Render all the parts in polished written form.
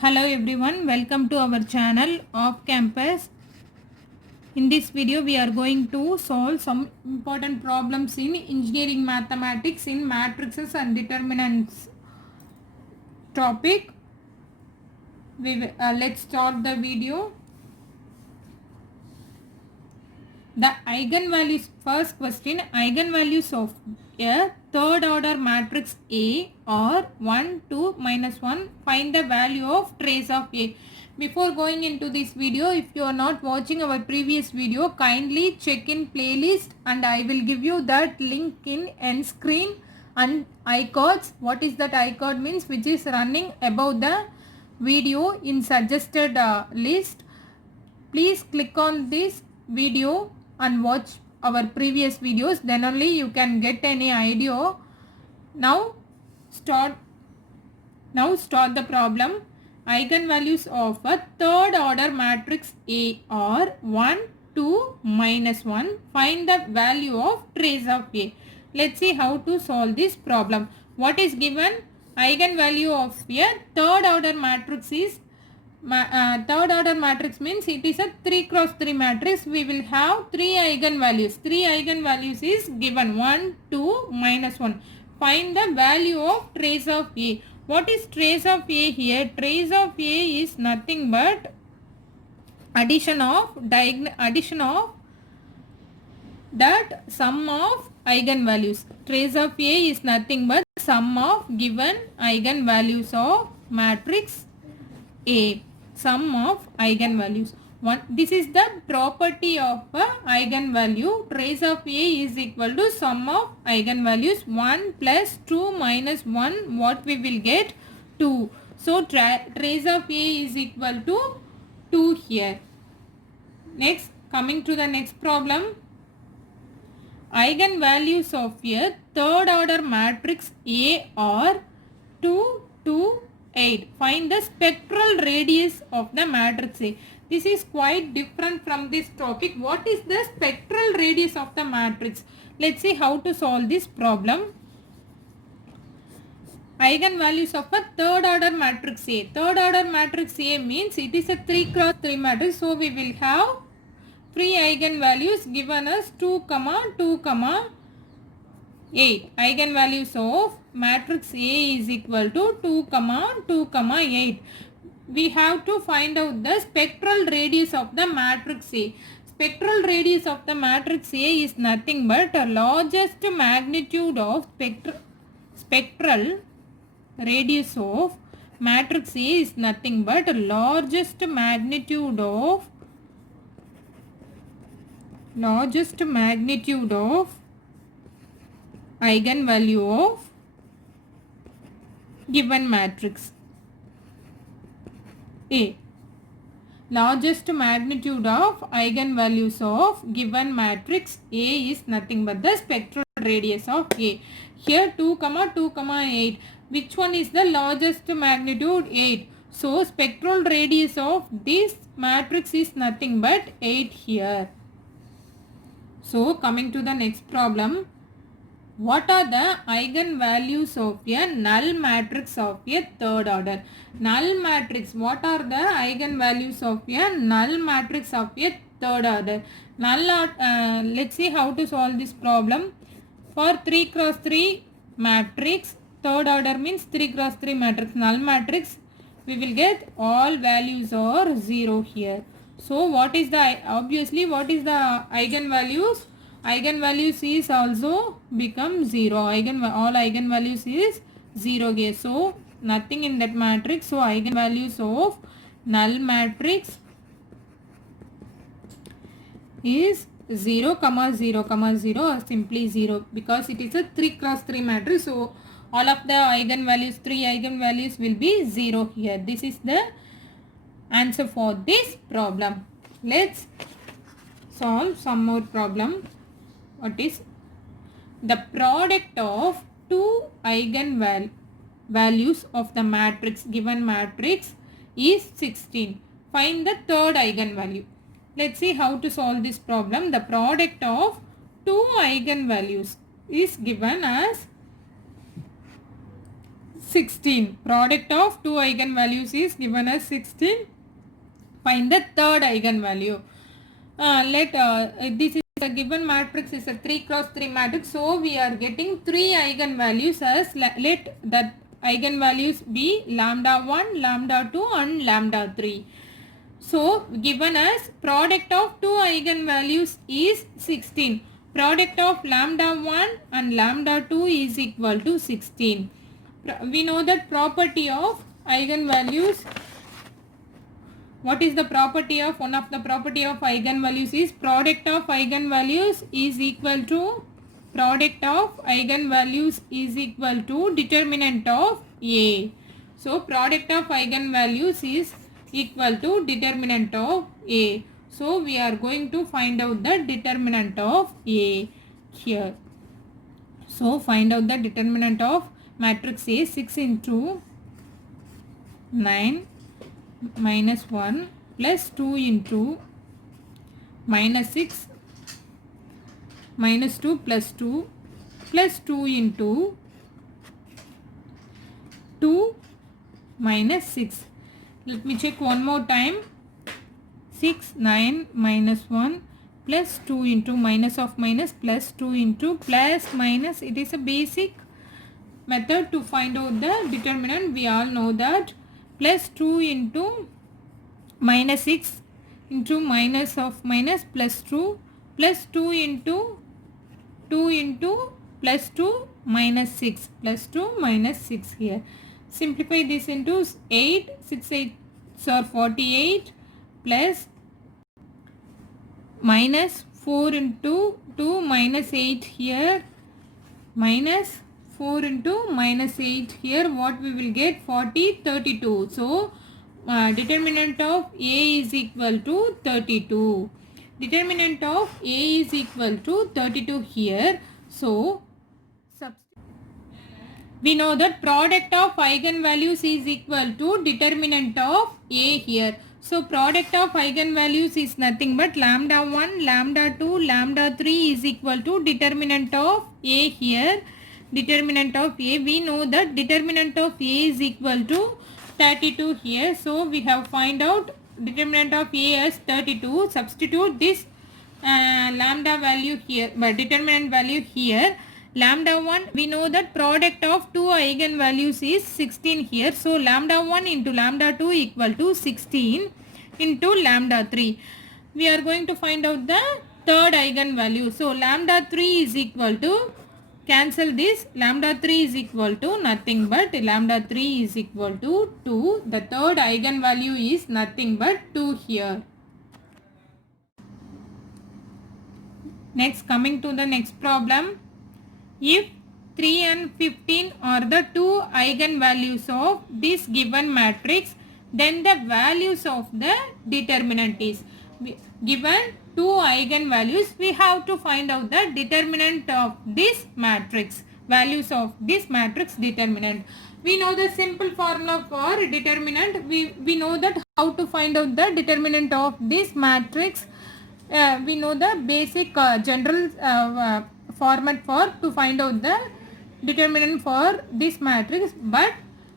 Hello everyone, welcome to our channel Off Campus. In this video we are going to solve some important problems in engineering mathematics in matrices and determinants topic. Let's start the video. The eigenvalues, first question, eigenvalues of a third order matrix A are 1, 2, minus 1. Find the value of trace of A. Before going into this video, if you are not watching our previous video, kindly check in playlist and I will give you that link in end screen and iCards. What is that iCard means? Which is running above the video in suggested list. Please click on this video and watch our previous videos, then only you can get any idea. Now start the problem. Eigenvalues of a third order matrix A are 1, 2, minus 1. Find the value of trace of A. Let's see how to solve this problem. What is given? Eigenvalue of a third order matrix is third order matrix means it is a 3 cross 3 matrix. We will have 3 eigenvalues. 3 eigenvalues is given 1, 2, minus 1. Find the value of trace of A. What is trace of A here? Trace of A is nothing but addition of that sum of eigenvalues. Trace of A is nothing but sum of given eigenvalues of matrix A. Sum of eigenvalues. This is the property of a eigenvalue. Trace of A is equal to sum of eigenvalues. 1 plus 2 minus 1. What we will get? 2. So trace of A is equal to 2 here. Next, coming to the next problem. Eigenvalues of a third order matrix A are 2, 2, 8. Find the spectral radius of the matrix A. This is quite different from this topic. What is the spectral radius of the matrix? Let's see how to solve this problem. Eigenvalues of a third order matrix A. Third order matrix A means it is a 3 cross 3 matrix. So we will have 3 eigenvalues given us 2, 2, 8. Eigenvalues of matrix A is equal to 2, 2, 8. We have to find out the spectral radius of the matrix A. Spectral radius of the matrix A is nothing but the largest magnitude of spectral radius of matrix A is nothing but largest magnitude of eigenvalue of given matrix A. Largest magnitude of eigenvalues of given matrix A is nothing but the spectral radius of A. Here 2, 2, 8. Which one is the largest magnitude? 8. So spectral radius of this matrix is nothing but 8 here. So coming to the next problem. What are the eigenvalues of a null matrix of a third order? Null matrix. What are the eigenvalues of a null matrix of a third order? Let's see how to solve this problem. For 3 cross 3 matrix, third order means 3 cross 3 matrix, null matrix, we will get all values are 0 here. So what is the eigenvalues? Eigenvalues is also become 0. All eigenvalues is 0 here. So nothing in that matrix. So eigenvalues of null matrix is 0, 0, 0 or simply 0 because it is a 3 cross 3 matrix. So all of the eigenvalues, 3 eigenvalues will be 0 here. This is the answer for this problem. Let's solve some more problem. What is the product of two eigenvalues of the matrix, given matrix is 16. Find the third eigenvalue. Let's see how to solve this problem. The product of two eigenvalues is given as 16. Product of two eigenvalues is given as 16. Find the third eigenvalue. This is a given matrix is a 3 cross 3 matrix. So we are getting 3 eigenvalues as let that eigenvalues be lambda 1, lambda 2 and lambda 3. So given as product of two eigenvalues is 16. Product of lambda 1 and lambda 2 is equal to 16. We know that property of eigenvalues. What is the property of one of the property of eigenvalues is product of eigenvalues is equal to determinant of A. So product of eigenvalues is equal to determinant of A. So we are going to find out the determinant of A here. So find out the determinant of matrix A. 6 into 9 minus 1 plus 2 into minus 6 minus 2 plus 2 plus 2 into 2 minus 6. Let me check one more time. 6, 9 minus 1 plus 2 into minus of minus plus 2 into plus minus. It is a basic method to find out the determinant. We all know that plus 2 into minus 6 into minus of minus plus 2 plus 2 into 2 into plus 2 minus 6 plus 2 minus 6 here. Simplify this into 8. 6 8 are 48 plus minus 4 into 2 minus 8 here minus 4 into minus 8 here. What we will get? 40 32. So determinant of A is equal to 32. Determinant of A is equal to 32 here. So we know that product of eigenvalues is equal to determinant of A here. So product of eigenvalues is nothing but lambda 1, lambda 2, lambda 3 is equal to determinant of A here. Determinant of A, we know that determinant of A is equal to 32 here. So we have find out determinant of A as 32. Substitute this lambda value here, but determinant value here. Lambda 1, we know that product of two eigenvalues is 16 here. So lambda 1 into lambda 2 equal to 16 into lambda 3. We are going to find out the third eigenvalue. So lambda 3 is equal to, cancel this, lambda 3 is equal to nothing but lambda 3 is equal to 2. The third eigenvalue is nothing but 2 here. Next, coming to the next problem. If 3 and 15 are the two eigenvalues of this given matrix, then the values of the determinant is given two eigenvalues. We have to find out the determinant of this matrix, values of this matrix determinant. We know the simple formula for determinant. We know that how to find out the determinant of this matrix. We know the basic general format for to find out the determinant for this matrix, but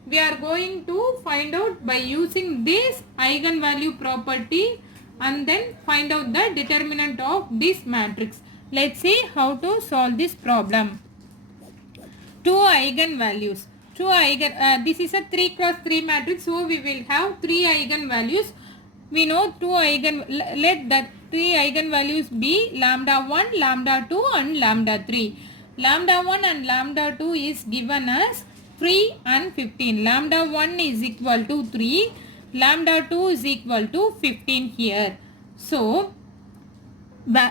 we are going to find out by using this eigenvalue property and then find out the determinant of this matrix. Let's see how to solve this problem. Two eigenvalues. This is a 3 cross 3 matrix, so we will have 3 eigenvalues. We know let that 3 eigenvalues be lambda 1, lambda 2 and lambda 3. Lambda 1 and lambda 2 is given as 3 and 15. Lambda 1 is equal to 3. Lambda 2 is equal to 15 here. So,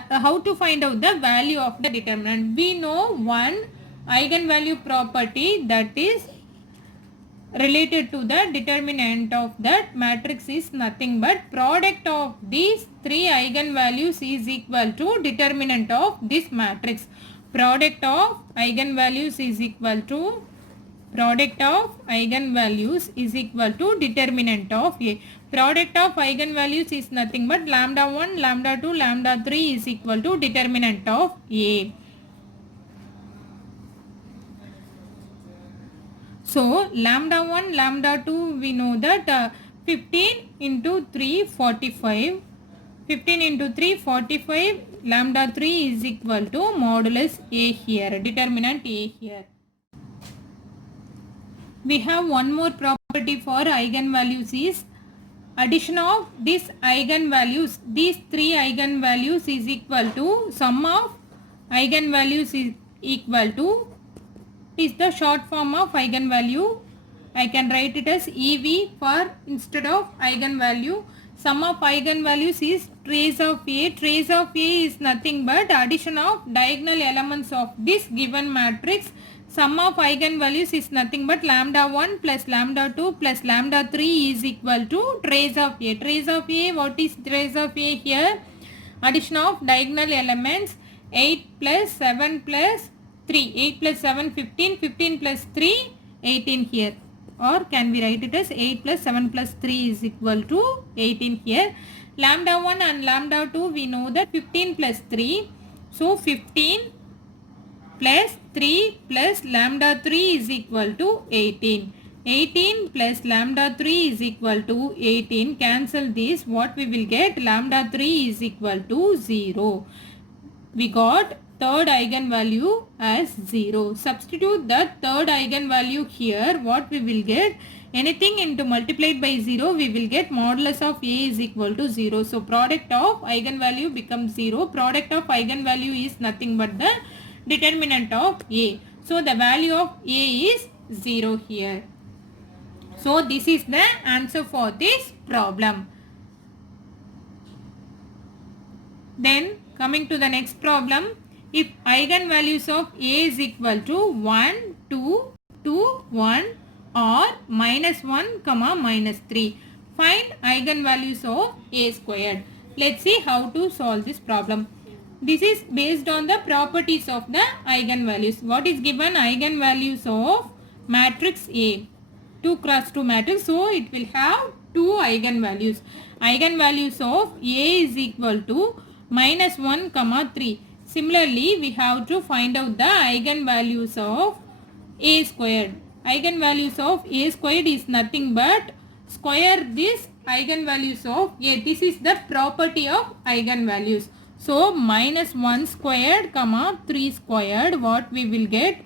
how to find out the value of the determinant? We know one eigenvalue property that is related to the determinant of that matrix is nothing but product of these 3 eigenvalues is equal to determinant of this matrix. Product of eigenvalues is equal to determinant of A. Product of eigenvalues is nothing but lambda 1, lambda 2, lambda 3 is equal to determinant of A. So lambda 1 lambda 2 we know that 15 into 3 45, 15 into 3 45, lambda 3 is equal to modulus A here, determinant A here. We have one more property for eigenvalues is addition of these eigenvalues, these three eigenvalues is equal to sum of eigenvalues is equal to, is the short form of eigenvalue. I can write it as EV for instead of eigenvalue. Sum of eigenvalues is trace of A. Trace of A is nothing but addition of diagonal elements of this given matrix. Sum of eigenvalues is nothing but lambda 1 plus lambda 2 plus lambda 3 is equal to trace of A. Trace of A, what is trace of A here? Addition of diagonal elements 8 plus 7 plus 3. 8 plus 7 15, 15 plus 3 18 here. Or can we write it as 8 plus 7 plus 3 is equal to 18 here. Lambda 1 and lambda 2 we know that 15 plus 3. So 15 plus 3 plus lambda 3 is equal to 18. 18 plus lambda 3 is equal to 18. Cancel this. What we will get? Lambda 3 is equal to 0. We got third eigenvalue as 0. Substitute the third eigenvalue here. What we will get? Anything into multiplied by 0, we will get modulus of A is equal to 0. So product of eigenvalue becomes 0. Product of eigenvalue is nothing but the determinant of A. So the value of A is 0 here. So this is the answer for this problem. Then coming to the next problem, if eigenvalues of A is equal to 1, 2, 2, 1 or minus 1, comma minus 3. Find eigenvalues of A squared. Let's see how to solve this problem. This is based on the properties of the eigenvalues. What is given? Eigenvalues of matrix A. 2 cross 2 matrix. So it will have 2 eigenvalues. Eigenvalues of A is equal to minus 1, comma 3. Similarly, we have to find out the eigenvalues of A squared. Eigenvalues of A squared is nothing but square this eigenvalues of A. This is the property of eigenvalues. So minus 1 squared, comma 3 squared, what we will get?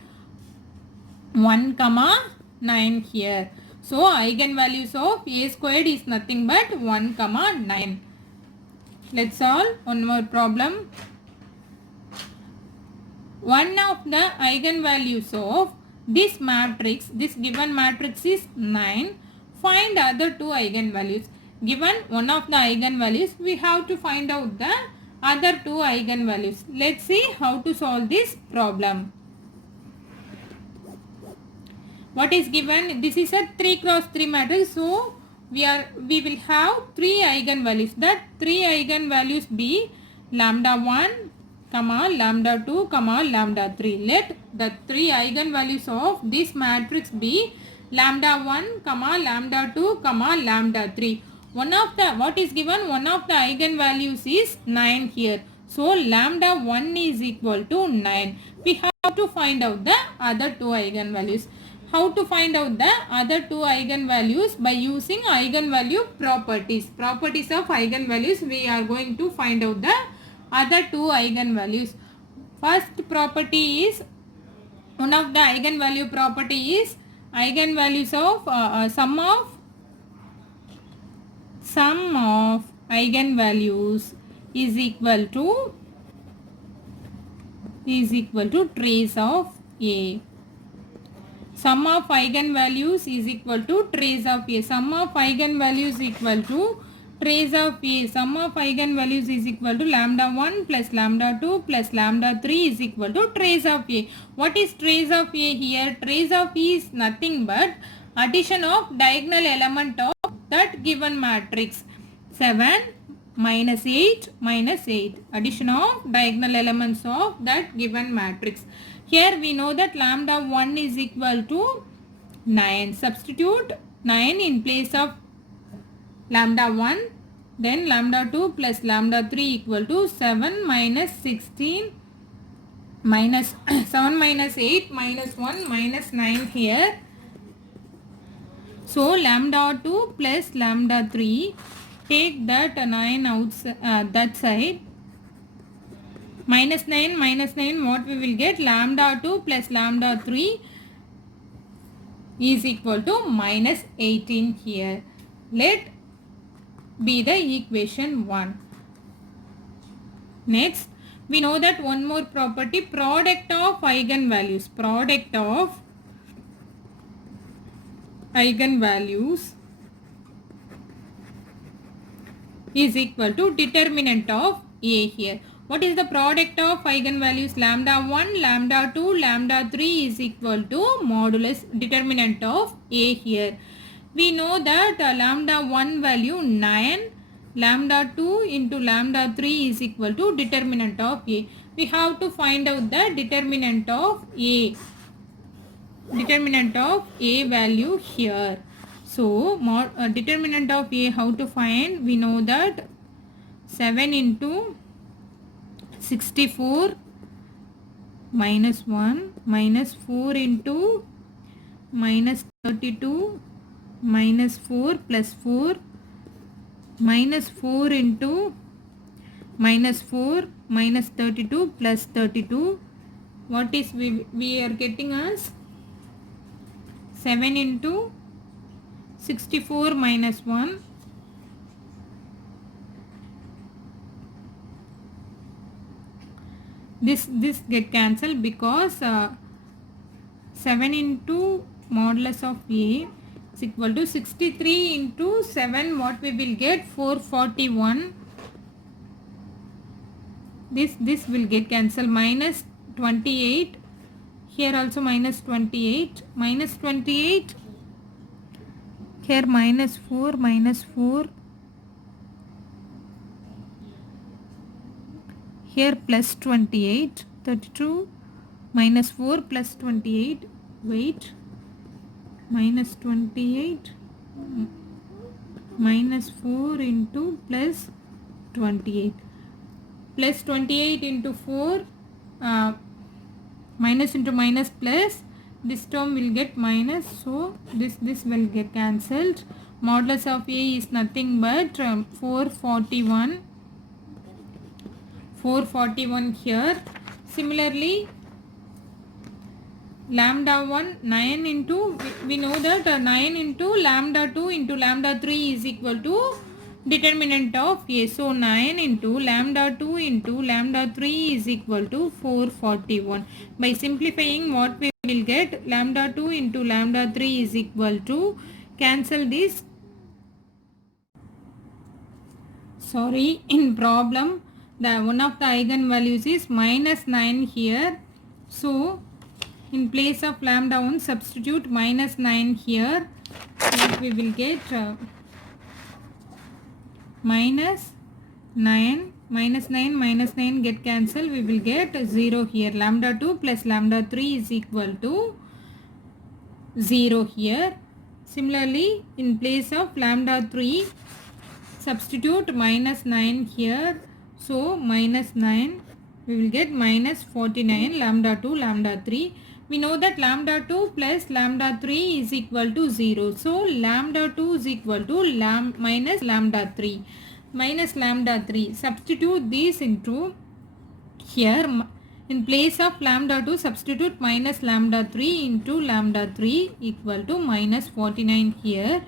1, comma 9 here. So eigenvalues of A squared is nothing but 1, comma 9. Let's solve one more problem. One of the eigenvalues of this matrix, this given matrix is 9. Find other two eigenvalues. Given one of the eigenvalues, we have to find out the other two eigenvalues. Let's see how to solve this problem. What is given? This is a 3 cross 3 matrix. So we will have 3 eigenvalues. That 3 eigenvalues be lambda 1, comma lambda 2, comma lambda 3. Let the 3 eigenvalues of this matrix be lambda 1, comma lambda 2, comma lambda 3. One of the, what is given? One of the eigenvalues is 9 here. So lambda 1 is equal to 9. We have to find out the other two eigenvalues. How to find out the other two eigenvalues? By using eigenvalue properties. Properties of eigenvalues, we are going to find out the other two eigenvalues. First property is, one of the eigenvalue property is eigenvalues of sum of eigenvalues is equal to trace of A. Sum of eigenvalues is equal to trace of A. Sum of eigenvalues equal to trace of A. Sum of eigenvalues is equal to lambda 1 plus lambda 2 plus lambda 3 is equal to trace of A. What is trace of A here? Trace of A is nothing but addition of diagonal element of that given matrix. 7 minus 8 minus 8. Addition of diagonal elements of that given matrix. Here we know that lambda 1 is equal to 9. Substitute 9 in place of lambda 1. Then lambda 2 plus lambda 3 equal to 7 minus 16 minus 7 minus 8 minus 1 minus 9 here. So lambda 2 plus lambda 3, take that 9 outside, that side, minus 9, what we will get? Lambda 2 plus lambda 3 is equal to minus 18 here. Let be the equation 1. Next, we know that one more property, product of eigenvalues. Product of eigenvalues is equal to determinant of A here. What is the product of eigenvalues? Lambda 1, lambda 2, lambda 3 is equal to modulus determinant of A here. We know that lambda 1 value 9, lambda 2 into lambda 3 is equal to determinant of A. We have to find out the determinant of A. Determinant of A value here. So, determinant of A, how to find? We know that 7 into 64 minus 1 minus 4 into minus 32 minus 4 plus 4 minus 4 into minus 4 minus 32 plus 32. What is we are getting as 7 into 64 minus 1 this get cancelled because 7 into modulus of A is equal to 63 into 7, what we will get? 441. This will get cancelled. Minus 28, here also minus 28, minus 28, here minus 4, here plus 28, 32, minus 4 plus 28, wait, minus 28, minus 4 into plus 28, plus 28 into 4, minus into minus plus, this term will get minus, so this will get cancelled. Modulus of A is nothing but 441 here. Similarly, lambda 1, 9 into, we know that 9 into lambda 2 into lambda 3 is equal to determinant of A. So 9 into lambda 2 into lambda 3 is equal to 441. By simplifying, what we will get? Lambda 2 into lambda 3 is equal to, cancel this. Sorry, in problem, the one of the eigenvalues is minus 9 here. So in place of lambda 1, substitute minus 9 here. What we will get? Minus 9, minus 9 get cancelled. We will get 0 here. Lambda 2 plus lambda 3 is equal to 0 here. Similarly, in place of lambda 3, substitute minus 9 here. So minus 9, we will get minus 49, lambda 2, lambda 3. We know that lambda 2 plus lambda 3 is equal to 0. So lambda 2 is equal to minus lambda 3. Minus lambda 3. Substitute this into here. In place of lambda 2, substitute minus lambda 3 into lambda 3 equal to minus 49 here.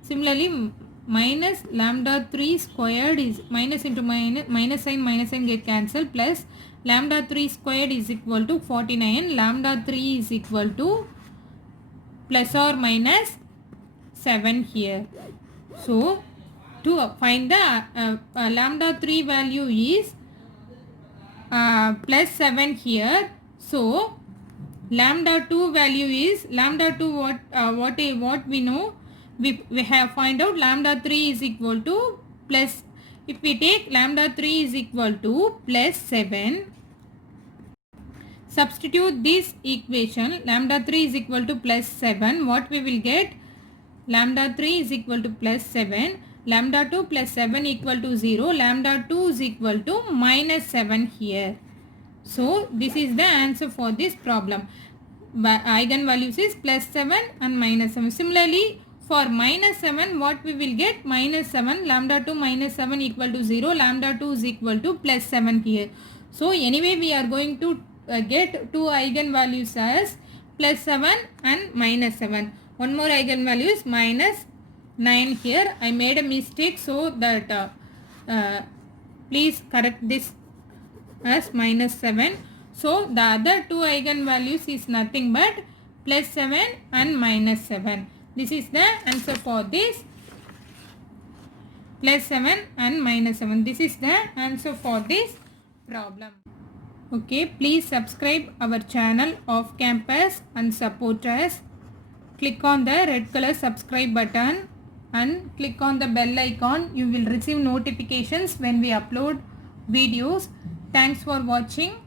Similarly, minus lambda 3 squared is minus into minus sign get cancelled, plus lambda 3 squared is equal to 49. Lambda 3 is equal to plus or minus 7 here. So to find the lambda 3 value is plus 7 here. So lambda 2 value is lambda 2 what we know, we have find out lambda 3 is equal to plus, if we take lambda 3 is equal to plus 7, substitute this equation, lambda 3 is equal to plus 7, what we will get? Lambda 3 is equal to plus 7, lambda 2 plus 7 equal to 0, lambda 2 is equal to minus 7 here. So this is the answer for this problem. Eigenvalues is plus 7 and minus 7. Similarly, For minus 7, what we will get? Minus 7, lambda 2 minus 7 equal to 0, lambda 2 is equal to plus 7 here. So anyway, we are going to get two eigenvalues as plus 7 and minus 7. One more eigenvalue is minus 9 here. I made a mistake, so that please correct this as minus 7. So the other two eigenvalues is nothing but plus 7 and minus 7. This is the answer for this plus 7 and minus 7. This is the answer for this problem. Okay, please subscribe our channel Off Campus and support us. Click on the red color subscribe button and click on the bell icon. You will receive notifications when we upload videos. Thanks for watching.